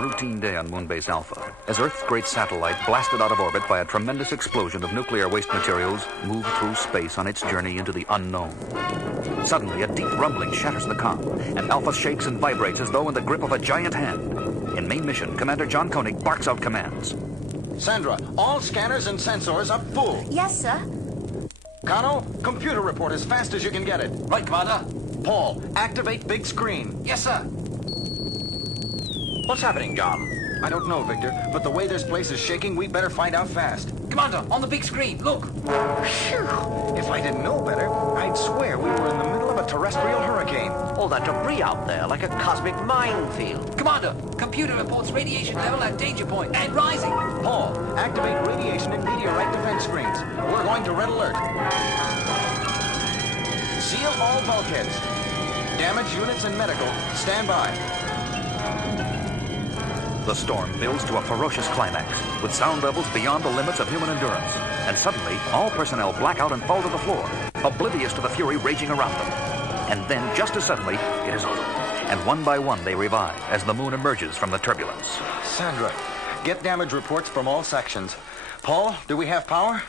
routine day on Moonbase Alpha as Earth's great satellite, blasted out of orbit by a tremendous explosion of nuclear waste materials, moved through space on its journey into the unknown. Suddenly, a deep rumbling shatters the comm, and Alpha shakes and vibrates as though in the grip of a giant hand. In main mission, Commander John Koenig barks out commands. Sandra, all scanners and sensors are full. Yes, sir. Kano, computer report as fast as you can get it. Right, Commander. Paul, activate big screen. Yes, sir. What's happening, John? I don't know, Victor, but the way this place is shaking, we better find out fast. Commander, on the big screen, look. Phew. If I didn't know better, I'd swear we were in the middle of a terrestrial hurricane. All that debris out there, like a cosmic minefield. Commander, computer reports radiation level at danger point and rising. Paul, activate radiation and meteorite defense screens. We're going to red alert. Seal all bulkheads. Damage units and medical, stand by. The storm builds to a ferocious climax, with sound levels beyond the limits of human endurance. And suddenly, all personnel black out and fall to the floor, oblivious to the fury raging around them. And then, just as suddenly, it is over. And one by one, they revive as the moon emerges from the turbulence. Sandra, get damage reports from all sections. Paul, do we have power?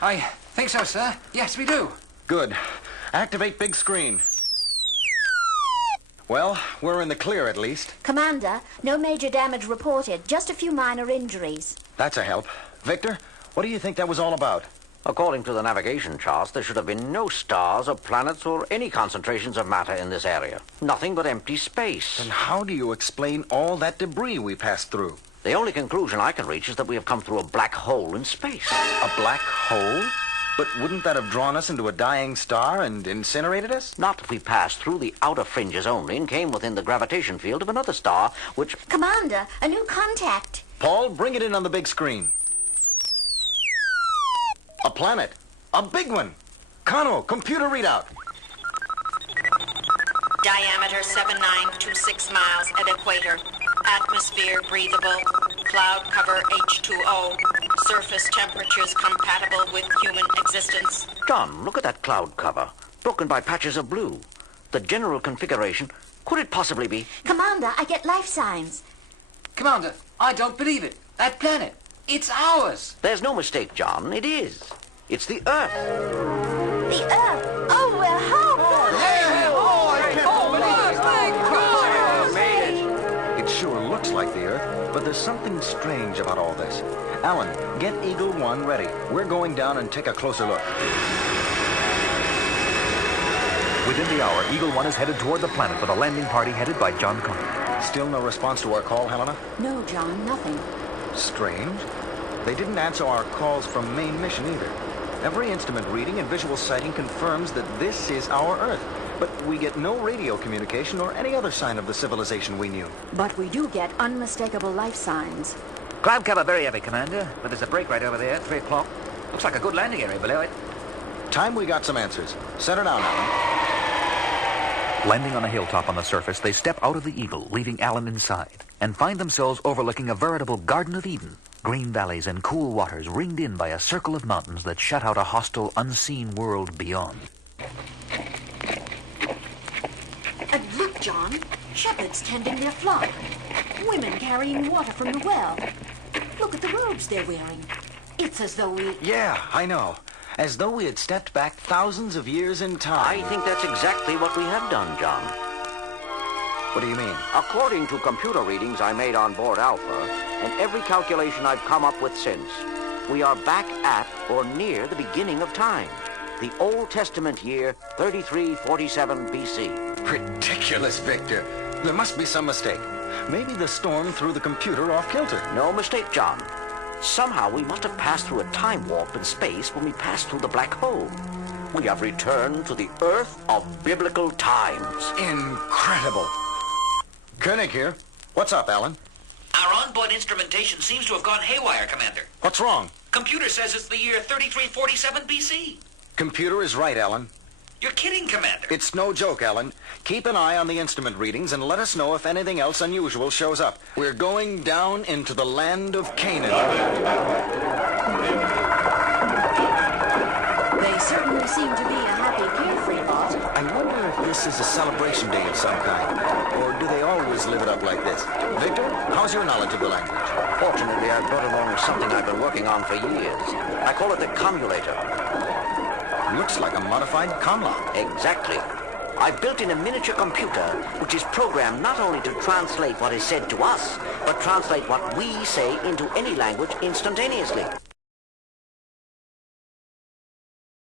I think so, sir. Yes, we do. Good. Activate big screen. Well, we're in the clear at least. Commander, no major damage reported, just a few minor injuries. That's a help. Victor, what do you think that was all about? According to the navigation charts, there should have been no stars or planets or any concentrations of matter in this area. Nothing but empty space. Then how do you explain all that debris we passed through? The only conclusion I can reach is that we have come through a black hole in space. A black hole? But wouldn't that have drawn us into a dying star and incinerated us? Not if we passed through the outer fringes only and came within the gravitation field of another star, which... Commander, a new contact. Paul, bring it in on the big screen. A planet. A big one. Kano, computer readout. Diameter 7926 miles at equator. Atmosphere breathable. Cloud cover H2O. Surface temperatures compatible with human existence. John, look at that cloud cover, broken by patches of blue. The general configuration, could it possibly be... Commander, I get life signs. Commander, I don't believe it. That planet, it's ours. There's no mistake, John. It is. It's the Earth. The Earth. Oh, we're home. It sure looks like the Earth, but there's something strange about all this. Alan, get Eagle 1 ready. We're going down and take a closer look. Within the hour, Eagle 1 is headed toward the planet with a landing party headed by John Koenig. Still no response to our call, Helena? No, John, nothing. Strange. They didn't answer our calls from main mission either. Every instrument reading and visual sighting confirms that this is our Earth. But we get no radio communication or any other sign of the civilization we knew. But we do get unmistakable life signs. Cloud cover very heavy, Commander, but there's a break right over there, 3 o'clock. Looks like a good landing area below it. Time we got some answers. Set her down, Alan. Landing on a hilltop on the surface, they step out of the Eagle, leaving Alan inside, and find themselves overlooking a veritable Garden of Eden. Green valleys and cool waters ringed in by a circle of mountains that shut out a hostile, unseen world beyond. And look, John, shepherds tending their flock. Women carrying water from the well. Look at the robes they're wearing. It's as though we... Yeah, I know. As though we had stepped back thousands of years in time. I think that's exactly what we have done, John. What do you mean? According to computer readings I made on board Alpha, and every calculation I've come up with since, we are back at or near the beginning of time. The Old Testament year 3347 BC. Ridiculous, Victor. There must be some mistake. Maybe the storm threw the computer off kilter. No mistake, John. Somehow we must have passed through a time warp in space when we passed through the black hole. We have returned to the Earth of biblical times. Incredible. Koenig here. What's up, Alan? Our onboard instrumentation seems to have gone haywire, Commander. What's wrong? Computer says it's the year 3347 BC. Computer is right, Alan. You're kidding, Commander. It's no joke, Alan. Keep an eye on the instrument readings and let us know if anything else unusual shows up. We're going down into the land of Canaan. They certainly seem to be a happy, carefree lot. I wonder if this is a celebration day of some kind. Or do they always live it up like this? Victor, how's your knowledge of the language? Fortunately, I've brought along something I've been working on for years. I call it the conmulator. Looks like a modified conlock. Exactly. I've built in a miniature computer which is programmed not only to translate what is said to us, but translate what we say into any language instantaneously.